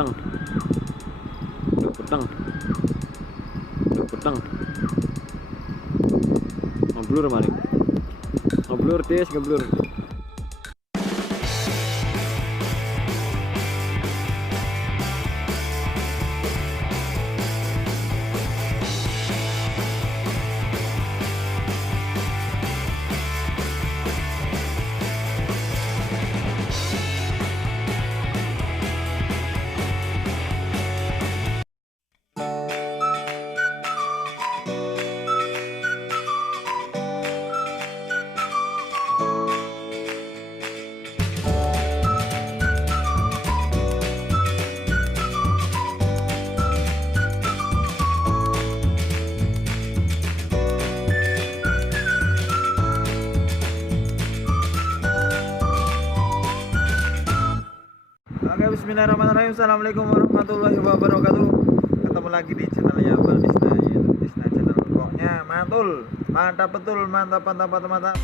peteng, udah peteng, udah peteng, ngeblur mari, ngeblur tis, ngeblur. Oke, bismillahirrahmanirrahim. Assalamualaikum warahmatullahi wabarakatuh. Ketemu lagi di channelnya Bal Disna, yaitu Disna Channel. Pokoknya mantul, mantap betul, mantap, mantap, mantap, mantap.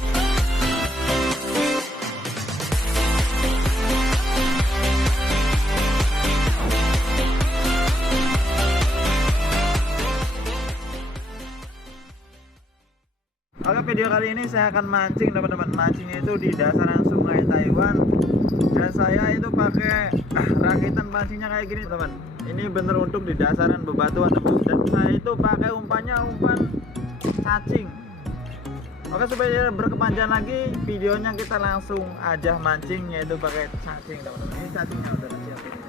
Oke, video kali ini saya akan mancing teman-teman. Mancingnya itu di dasaran sungai Taiwan. Dan saya itu pakai rakitan pancingnya kayak gini teman. Ini bener untuk di dasaran bebatuan teman. Dan saya itu pakai umpannya umpan cacing. Oke, supaya tidak berkepanjangan lagi videonya, kita langsung aja mancing, yaitu pakai cacing teman-teman. Ini cacingnya udah siap ini.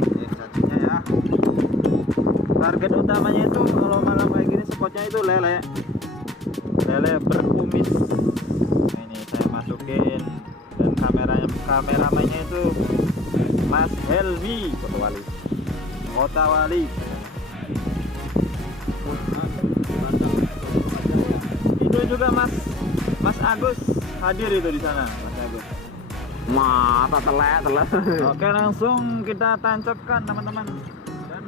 Ini cacingnya ya. Target utamanya itu kalau malam kayak gini spotnya itu lele berkumis. Ini saya masukin, dan kameramennya itu Mas Helmi Kota Wali. Itu juga Mas Agus hadir itu di sana, Mas Agus. Mata telat. Oke, langsung kita tancapkan teman-teman.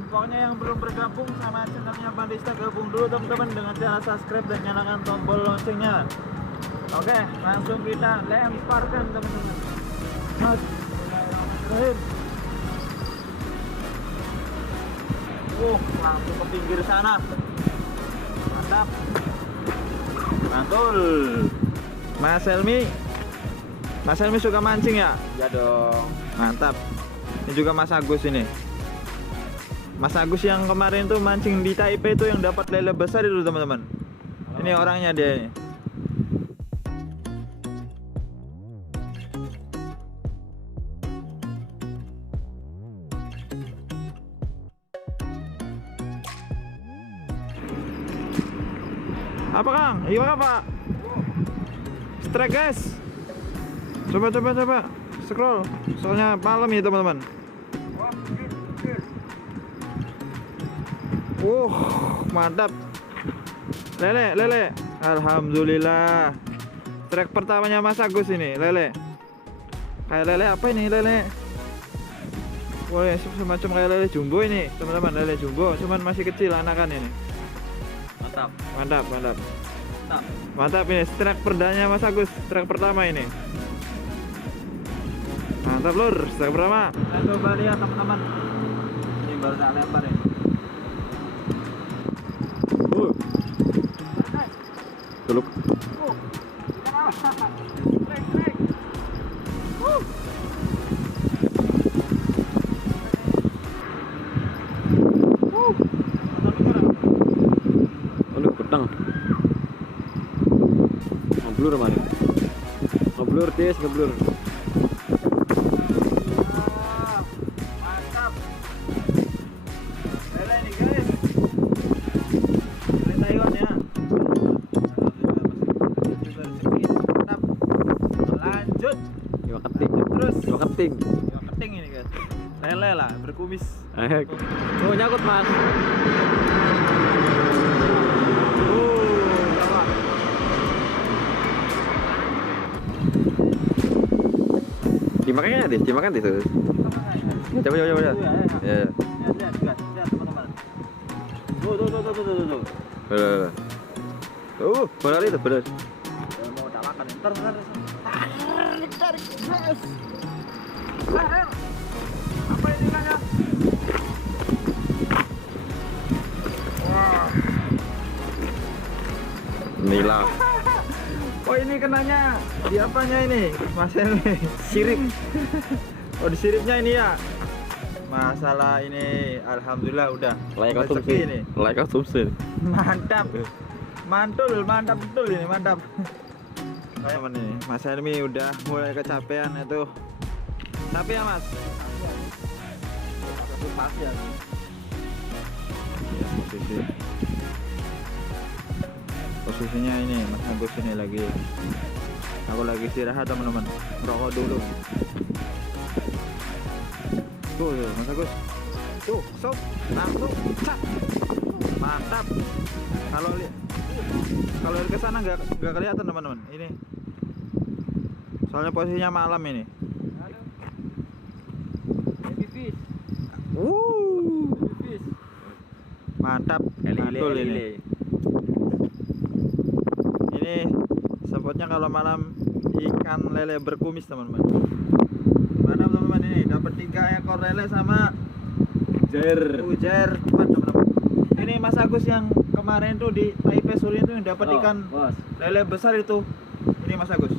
Pokoknya yang belum bergabung sama channelnya Bal Disna, gabung dulu teman-teman dengan cara subscribe dan nyalakan tombol loncengnya. Oke, langsung kita lemparkan teman-teman. Bismillahirrahmanirrahim. Langsung ke pinggir sana. Mantap. Mantul. Mas Helmi suka mancing ya? Ya dong. Mantap. Ini juga Mas Agus ini. Mas Agus yang kemarin tuh mancing di Taipei itu yang dapat lele besar itu teman-teman. Ini orangnya dia ini. Apa Kang? Iya Pak? Strike guys. Coba. Scroll. Soalnya malam ya teman-teman. Mantap. Lele. Alhamdulillah. Trek pertamanya Mas Agus ini, lele. Kayak lele apa ini, lele? Wah, semacam kayak lele jumbo ini, teman-teman, lele jumbo, cuman masih kecil anakan ini. Mantap ini, trek perdanya Mas Agus, trek pertama ini. Mantap lur, trek pertama. Kita coba lihat teman-teman. Ini baru tak lempar ya. Tuluk. Peteng. Ngeblur mari. Ngeblur tis, ngeblur. Mantap. Lele nih guys. Lele Taiwan ya. Lanjut. Iwa keting. Terus. Iwa keting. Iwa keting ini guys. Lele lah, berkumis. Oh, nyangkut Mas. Berapa? Dimakan itu. Coba. Ya. Lihat teman-teman. Tuh. Benar itu, benar. Mau tak makan. Ntar. Tarik. Apa ini kan ya? Wah. Nila. Oh ini kenanya di apanya ini? Mas Helmi. Sirip. Oh di siripnya ini ya. Masalah ini alhamdulillah udah Layak rezeki konsumsi. ini. Layak konsumsi. Mantap. Mantap betul ini, mantap. Teman nih, Mas Helmi udah mulai kecapean itu. Capek ya, Mas? Ya, posisinya ini Mas Agus ini lagi, aku lagi istirahat teman-teman, rokok dulu. Tuh Mas Agus, tuh sok langsung cat, mantap. Kalau ke sana nggak kelihatan teman-teman ini, soalnya posisinya malam ini. Mantap, mantul ini. Ini spotnya kalau malam ikan lele berkumis teman-teman. Mantap teman-teman, ini dapat 3 ekor lele sama ujar teman-teman. Ini Mas Agus yang kemarin tuh di Taipei Suri itu yang dapat ikan lele besar itu. Ini Mas Agus.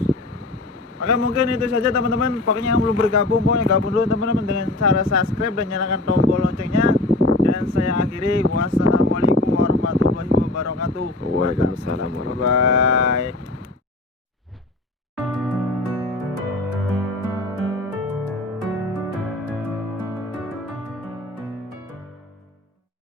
Oke, mungkin itu saja teman-teman. Pokoknya yang belum bergabung, pokoknya gabung dulu teman-teman dengan cara subscribe dan nyalakan tombol loncengnya. Dan saya akhiri, wassalamualaikum warahmatullahi wabarakatuh. Waalaikumsalam warahmatullahi wabarakatuh. Bye.